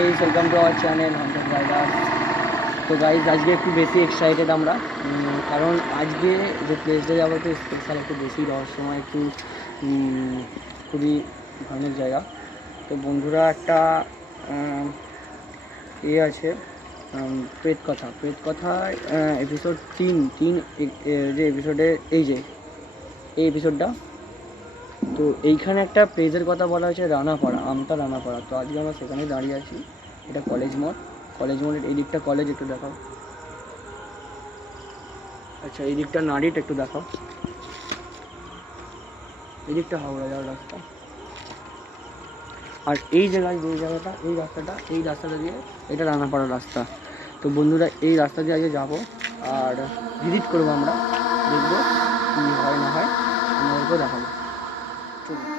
Guys, welcome to our channel Hunter Riders. তো guys, আজকে একটু বেশি এক্সাইটেড আমরা, কারণ আজকে যে প্লেসটা যাবো একটু স্পেশাল, একটু বেশি রহস্যময়, একটু খুবই ভয়ানক জায়গা। তো বন্ধুরা, একটা আছে প্রেত কথায় এপিসোড 3 যে এপিসোডে এই এপিসোডটা। তো এইখানে একটা প্লেসের কথা বলা হয়েছে, রানাপাড়া, আমতা রানাপাড়া। তো আজকে আমরা সেখানে দাঁড়িয়ে আছি। এটা কলেজ মোড়ের এই দিকটা কলেজ, একটু দেখাও। আচ্ছা, এই দিকটা নারীটা একটু দেখাও। এই দিকটা হাওড়া যাওয়ার রাস্তা। আর এই জায়গায় এই রাস্তাটা দিয়ে এটা রানাপাড়ার রাস্তা। তো বন্ধুরা, এই রাস্তা দিয়ে আজকে যাবো আর ভিজিট করবো আমরা, দেখবো কী হয় না হয়, আমাদেরকেও দেখাবো। চলুন।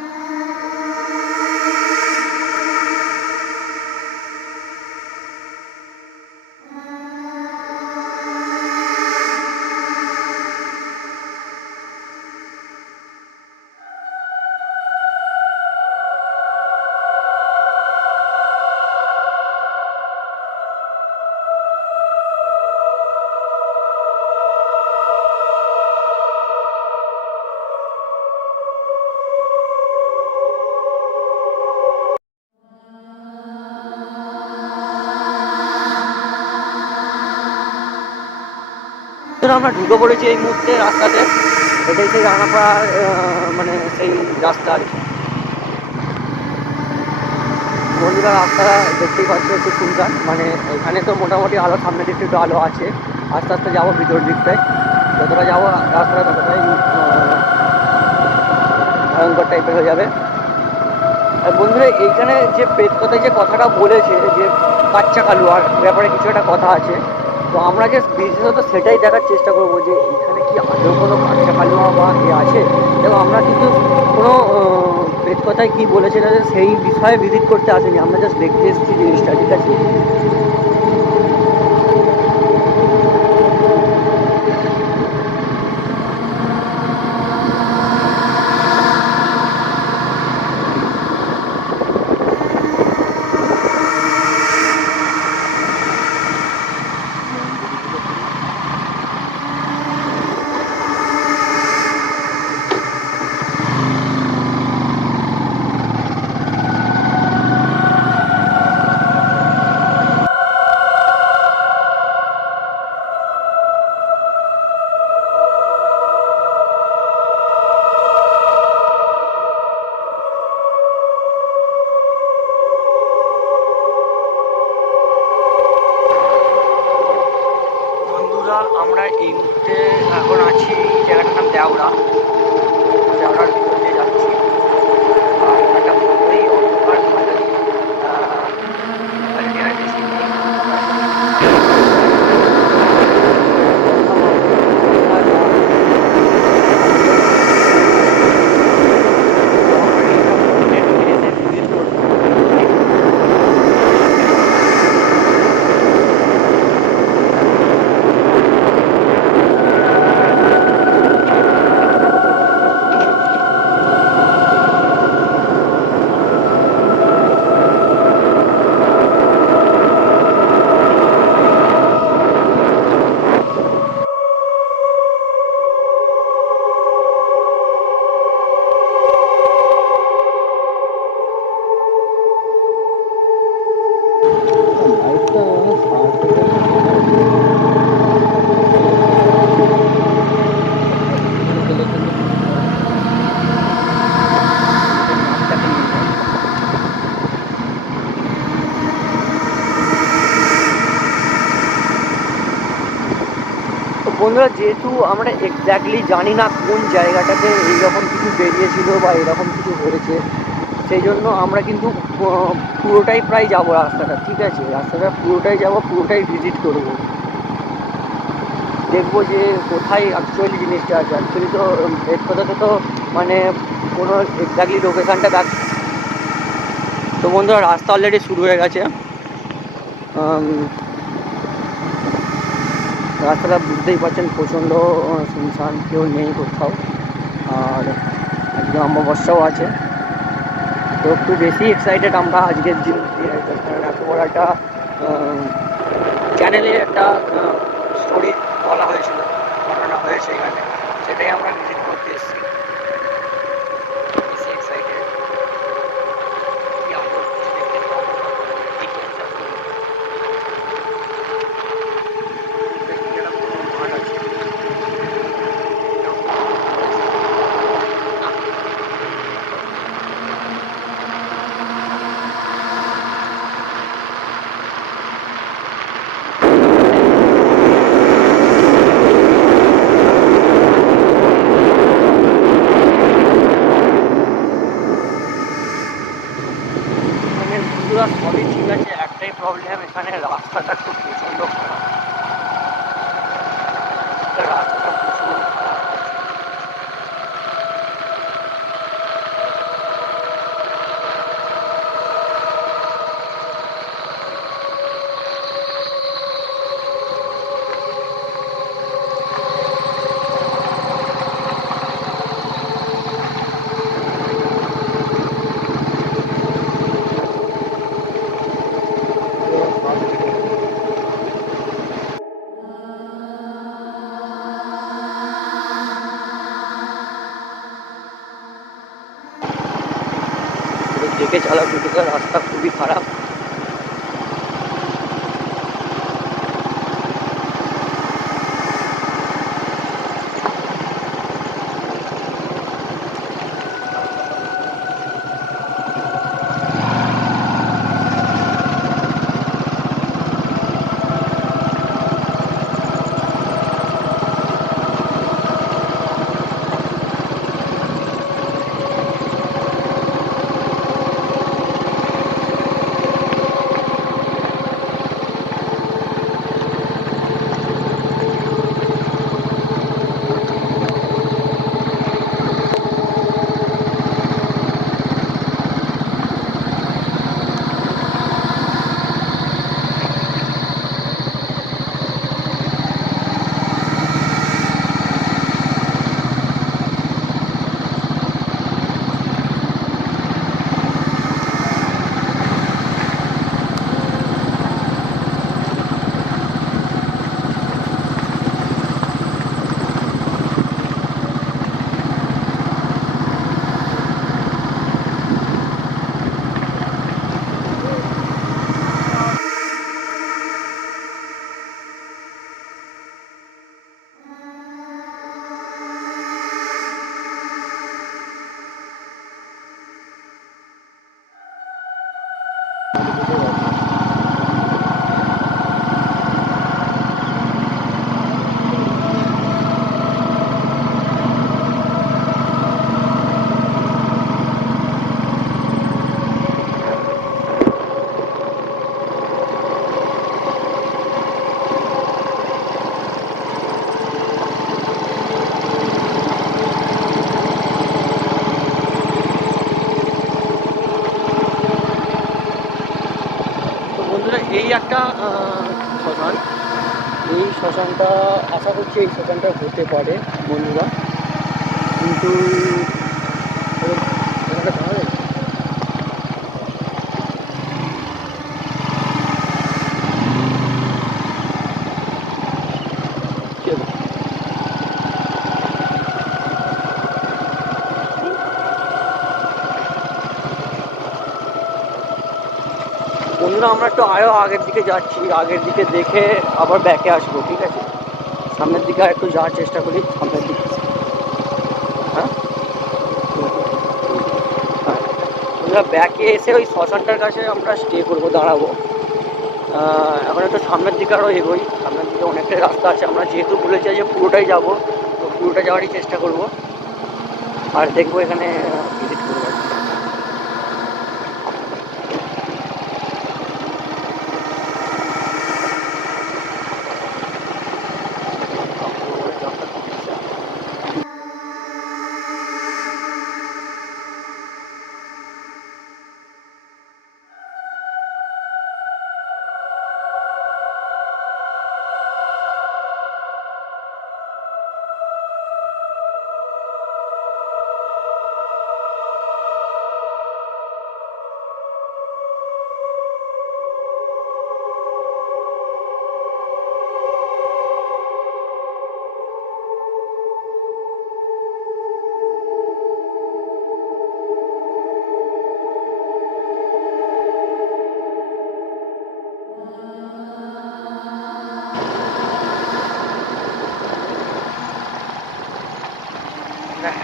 আমরা ঢুকে পড়েছি এই মুহূর্তে রাস্তাতে। এটাই সেই রানাপাড়ার মানে সেই রাস্তা আর কি। বন্ধুরা, রাস্তাটা দেখতেই পাচ্ছ একটু সুন্দর, মানে এখানে তো মোটামুটি আলো, সামনের দিকটা একটু আলো আছে। আস্তে আস্তে যাবো ভিতর দিকটায়, যতটা যাবো রাস্তাটা ততটাই ভয়ঙ্কর টাইপের হয়ে যাবে। আর বন্ধুরা, এইখানে যে প্রেত কথায় যে কথাটা বলেছে, যে বাচ্চা কালুয়ার ব্যাপারে কিছু একটা কথা আছে। তো আমরা যে বিশেষত সেটাই দেখার চেষ্টা করবো, যে এখানে কি আদৌ কোনো বাচ্চা কালুয়া বা আছে। এবং আমরা কিন্তু কোনো প্রেত কথায় কী বলেছে সেই বিষয়ে ভিজিট করতে আসিনি, আমরা জাস্ট দেখতে এসেছি জিনিসটা, ঠিক আছে। আমরা এই মুহূর্তে এখন আছি, জায়গাটার নাম দেওড়া। দেওড়ার ভিতর দিয়ে যাচ্ছি, আর একটা পুরোই অন্ধকার মাঝারি বন্ধুরা, যেহেতু আমরা এক্স্যাক্টলি জানি না কোন জায়গাটাতে এইরকম কিছু বেরিয়েছিল বা এরকম কিছু হয়েছে, সেই জন্য আমরা কিন্তু পুরোটাই প্রায় যাবো রাস্তাটা, ঠিক আছে। রাস্তাটা পুরোটাই যাবো, পুরোটাই ভিজিট করব, দেখবো যে কোথায় অ্যাকচুয়ালি জিনিসটা আছে। অ্যাকচুয়ালি তো এর কথাতে তো মানে কোনো এক্স্যাক্টলি লোকেশানটা দেখ। তো বন্ধুরা, রাস্তা অলরেডি শুরু হয়ে গেছে। রাস্তাটা বুঝতেই পারছেন, প্রচণ্ড শুনশান, কেউ নেই কোথাও। আর একদম অমাবস্যাও আছে। তো একটু বেশি এক্সাইটেড আমরা আজকের দিন দিয়ে, কারণ এত বড় একটা চ্যানেলে একটা স্টোরি বলা হয়েছিল, ঘটনা হয়েছে এখানে, সেটাই আমরা ভিজিট করতে এসেছি। বেশি এক্সাইটেড কি আমরা কিছু দেখতে পাবো না, কি চেষ্টা করবো। একটা পুরো মাঠ আছে। এখানে বন্ধুরা সবই ঠিক আছে, একটাই প্রবলেম, এখানে রাস্তাটা খুব প্রচণ্ড খারাপ। রাস্তাটা প্রচুর খারাপ। দেখে চালা, দুটো রাস্তা খুবই খারাপ। তো বন্ধুরা, এই একটা শ্মশান, এই শ্মশানটা আশা করছি এই শ্মশানটা হতে পারে বন্ধুরা, কিন্তু ওনাকে জানা যাবে কি হবে? বন্ধুরা, আমরা একটু আগের দিকে যাচ্ছি, আগের দিকে দেখে আবার ব্যাকে আসবো, ঠিক আছে? সামনের দিকে আর একটু যাওয়ার চেষ্টা করি, সামনের দিকে। হ্যাঁ, হ্যাঁ, আমরা ব্যাকে এসে ওই শ্মশানটার কাছে আমরা স্টে করবো, দাঁড়াবো। এখন একটু সামনের দিকে আরও এগোই, সামনের দিকে অনেকটাই রাস্তা আছে। আমরা যেহেতু বলেছি যে পুরোটাই যাব, তো পুরোটা যাওয়ারই চেষ্টা করব, আর দেখবো এখানে ভিজিট করবো।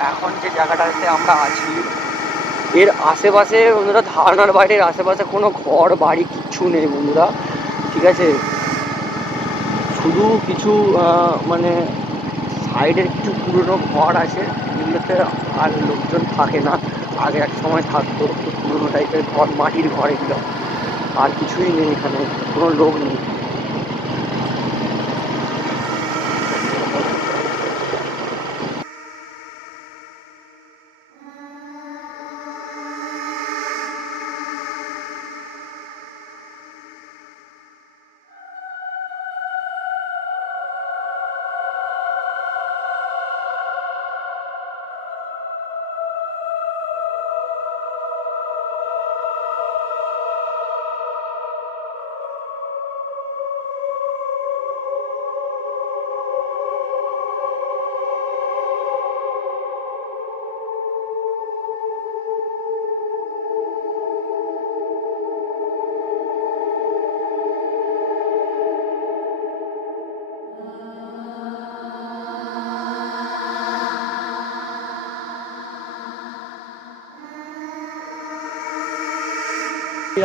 এখন যে জায়গাটাতে আমরা আছি এর আশেপাশে বন্ধুরা ধারণার বাইরের আশেপাশে কোনো ঘর বাড়ি কিচ্ছু নেই বন্ধুরা, ঠিক আছে। শুধু কিছু মানে সাইডের কিছু পুরনো ঘর আছে, যেগুলোতে আর লোকজন থাকে না। আগে এক সময় থাকতো পুরনো টাইপের ঘর, মাটির ঘর এগুলো। আর কিছুই নেই এখানে, কোনো লোক নেই।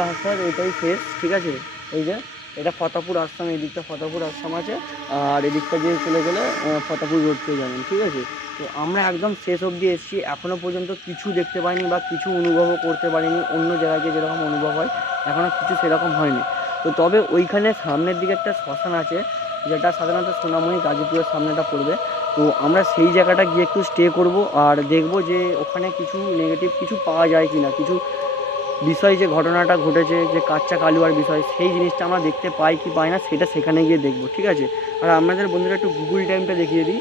রাস্তার এটাই শেষ, ঠিক আছে। এই যে এটা ফতাপুর আশ্রম, এই দিকটা ফতাপুর আশ্রম আছে, আর এদিকটা দিয়ে চলে গেলে ফতাপুর রোড পেয়ে যাবেন, ঠিক আছে। তো আমরা একদম শেষ অবধি এসেছি, এখনও পর্যন্ত কিছু দেখতে পাইনি বা কিছু অনুভবও করতে পারিনি। অন্য জায়গায় গিয়ে যেরকম অনুভব হয় এখনও কিছু সেরকম হয়নি। তো তবে ওইখানে সামনের দিকে একটা শ্মশান আছে, যেটা সাধারণত সোনামণি গাজীপুরের সামনেটা পড়বে। তো আমরা সেই জায়গাটা গিয়ে একটু স্টে করব আর দেখব যে ওখানে কিছু নেগেটিভ কিছু পাওয়া যায় কি না, কিছু বিষয় যে ঘটনাটা ঘটেছে, যে কাচ্চা কালুয়ার বিষয়, সেই জিনিসটা আমরা দেখতে পাই কি পাই না সেটা সেখানে গিয়ে দেখবো, ঠিক আছে। আর আপনাদের বন্ধুরা একটু গুগল টাইমটা দেখিয়ে দিই।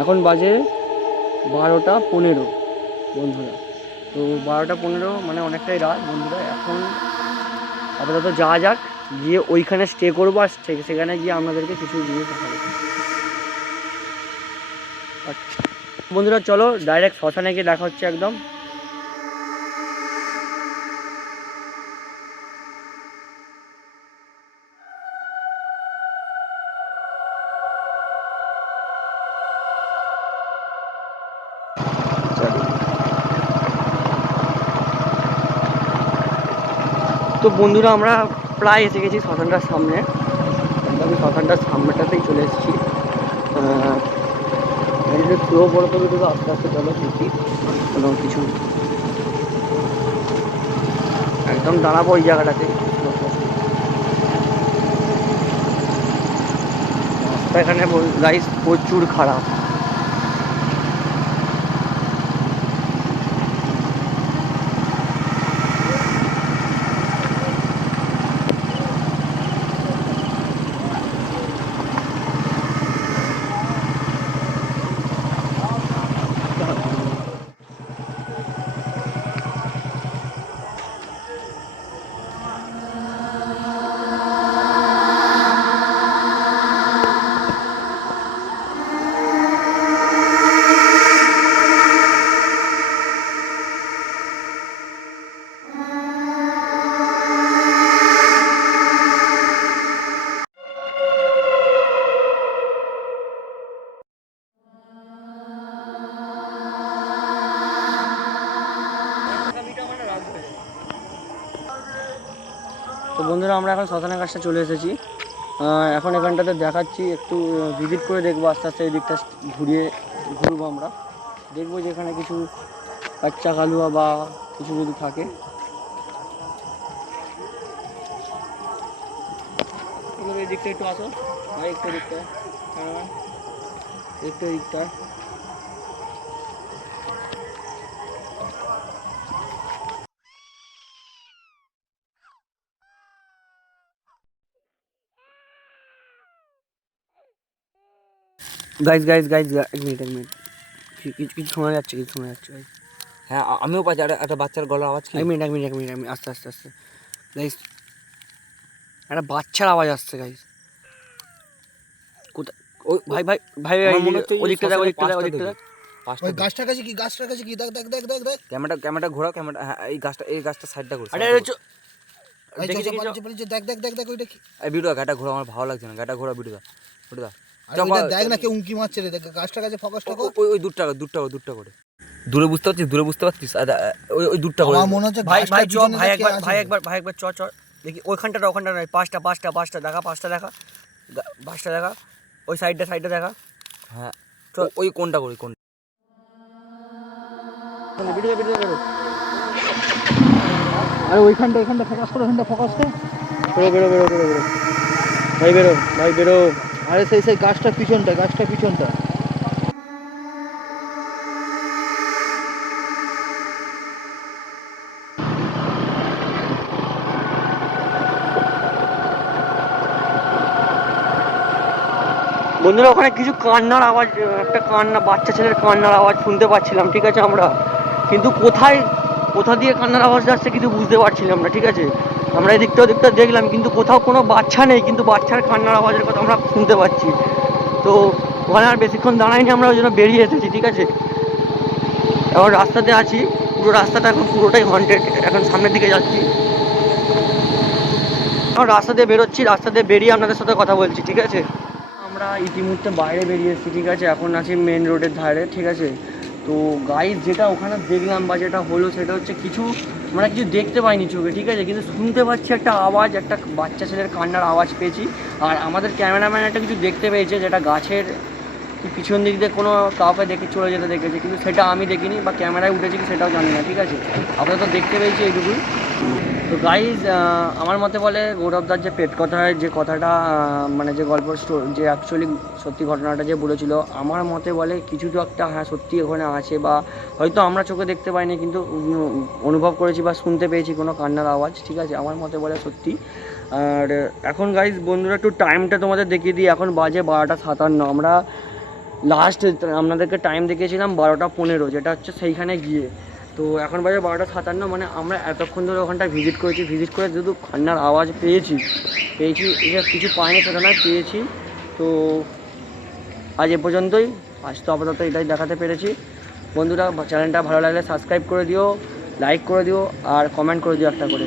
এখন বাজে 12টা 15 বন্ধুরা। তো 12টা 15 মানে অনেকটাই রাত বন্ধুরা। এখন আপাতত যাওয়া যাক, গিয়ে ওইখানে স্টে করবো আর সেখানে গিয়ে আপনাদেরকে কিছু জিনিস দেখাবো। আচ্ছা বন্ধুরা, চলো ডাইরেক্ট শ্মশানে গিয়ে দেখা হচ্ছে একদম। তো বন্ধুরা আমরা প্রায় এসে গেছি শ্মশানটার সামনে, আমি শ্মশানটার সামনেটাতেই চলে এসেছি। স্লো বড় তবে কিন্তু আস্তে আস্তে চলো দেখি কোনো কিছু একদম দাঁড়াবো ওই জায়গাটাতে। রাস্তা এখানে গাইস প্রচুর খারাপ। তো বন্ধুরা আমরা এখন শ্মশানের কাছটা চলে এসেছি। এখন এখানটাতে দেখাচ্ছি, একটু ভিজিট করে দেখবো আস্তে আস্তে। এই দিকটা ঘুরবো আমরা, দেখবো যে এখানে কিছু কাচ্চা কালুয়া বা কিছু যদি থাকে। এই দিকটা একটু আসো ভাই, একটু দিকটা একটু দিকটা। গাইজ গাইজ গাইজ এক মিনিট কিছু কিছু শোনা যাচ্ছে, কিছু শোনা যাচ্ছে গাইজ। হ্যাঁ আমিও পাচ্ছি, একটা বাচ্চার গলার আওয়াজ। এক মিনিট আমি আস্তে আস্তে আস্তে গাইজ, একটা বাচ্চার আওয়াজ আসছে গাইজ। কোথায়? ওই ভাই ভাই ভাই ওদিকটা দেখ, ওদিকটা দেখ, ওদিকটা দেখ। ওই গাছটার কাছে কি, গাছটার কাছে কি, দেখ দেখ দেখ দেখ দেখ। ক্যামেরাটা ঘোরা, ক্যামেরা। হ্যাঁ এই গাছটা সাইডটা ঘোরা। আরে দেখি দেখি দেখ দেখ দেখ দেখ ওইটা কি। এই ভিডিও গাটা ঘোরা, আমার ভালো লাগছে না। গাটা ঘোরা, ভিডিও দা আর ওইটা দেখ না কে উঁকি মারছে রে, দেখ গাছটার কাছে ফোকাসটা কর। ওই দূরটা করে দূরে বুঝতে পারছিস ওই দূরটা করে আমার মনে হচ্ছে ভাই গাছটার চ পিছনে ভাই কে একবার আছে। চ দেখি ওখানটা নয়, পাঁচটা দেখা, পাঁচটা দেখা, ওই সাইডটা দেখা। হ্যাঁ চল। ওই কোনটা করি কোনটা বেরো। আরে ওইখানটা ফোকাস করো, ওইখানটা ফোকাস কর। বেরো ভাই বেরো। আরে সেই গাছটার পিছনটা। বন্ধুরা ওখানে কিছু কান্নার আওয়াজ, একটা বাচ্চা ছেলের কান্নার আওয়াজ শুনতে পাচ্ছিলাম, ঠিক আছে আমরা, কিন্তু কোথা দিয়ে কান্নার আওয়াজ যাচ্ছে কিছু বুঝতে পারছিলাম না, ঠিক আছে। আমরা এদিকটা দেখলাম কিন্তু কোথাও কোনো বাচ্চা নেই, কিন্তু বাচ্চার কান্নার আওয়াজের কথা আমরা শুনতে পাচ্ছি। তো ওখানে আর বেশিক্ষণ দাঁড়াইনি আমরা, ওই জন্য বেরিয়ে এসেছি, ঠিক আছে। এখন রাস্তাতে আছি, পুরো রাস্তাটা এখন পুরোটাই হন্টেড, এখন সামনের দিকে যাচ্ছি। এখন রাস্তা দিয়ে বেরোচ্ছি, রাস্তা দিয়ে বেরিয়ে আপনাদের সাথে কথা বলছি, ঠিক আছে। আমরা ইতিমধ্যে বাইরে বেরিয়ে এসেছি, ঠিক আছে, এখন আছি মেন রোডের ধারে, ঠিক আছে। তো গাইজ যেটা ওখানে দেখলাম বা যেটা হলো সেটা হচ্ছে কিছু দেখতে পাইনি চোখে, ঠিক আছে, কিন্তু শুনতে পাচ্ছি একটা আওয়াজ, একটা বাচ্চা ছেলের কান্নার আওয়াজ পেয়েছি। আর আমাদের ক্যামেরাম্যান একটা কিছু দেখতে পেয়েছে, যেটা গাছের পিছন দিক দিয়ে কোনো কাউকে দেখে চলে যেতে দেখেছে, কিন্তু সেটা আমি দেখিনি বা ক্যামেরায় উঠেছে কি সেটাও জানি না, ঠিক আছে। আপাতত দেখতে পেয়েছি এইটুকুই। তো গাইজ আমার মতে বলে গৌরবদার যে পেট কথায় যে কথাটা, মানে যে গল্প যে অ্যাকচুয়ালি সত্যি ঘটনাটা যে বলেছিল, আমার মতে বলে কিছু তো একটা হ্যাঁ সত্যি ওখানে আছে, বা হয়তো আমরা চোখে দেখতে পাইনি কিন্তু অনুভব করেছি বা শুনতে পেয়েছি কোনো কান্নার আওয়াজ, ঠিক আছে, আমার মতে বলে সত্যি। আর এখন গাইজ বন্ধুরা একটু টাইমটা তোমাদের দেখিয়ে দিই, এখন বাজে 12:57। আমরা লাস্ট আপনাদেরকে টাইম দেখিয়েছিলাম 12:15, যেটা হচ্ছে সেইখানে গিয়ে। তো এখন বাজে 12:57, মানে আমরা এতক্ষণ ধরে ওখানটায় ভিজিট করে শুধু কান্নার আওয়াজ পেয়েছি, এটা কিছু পাইনি সেটা নয়, পেয়েছি। তো আজ এ পর্যন্তই, আজ তো আপাতত এটাই দেখাতে পেরেছি। বন্ধুরা চ্যানেলটা ভালো লাগলে সাবস্ক্রাইব করে দিও, লাইক করে দিও আর কমেন্ট করে দিও একটা করে।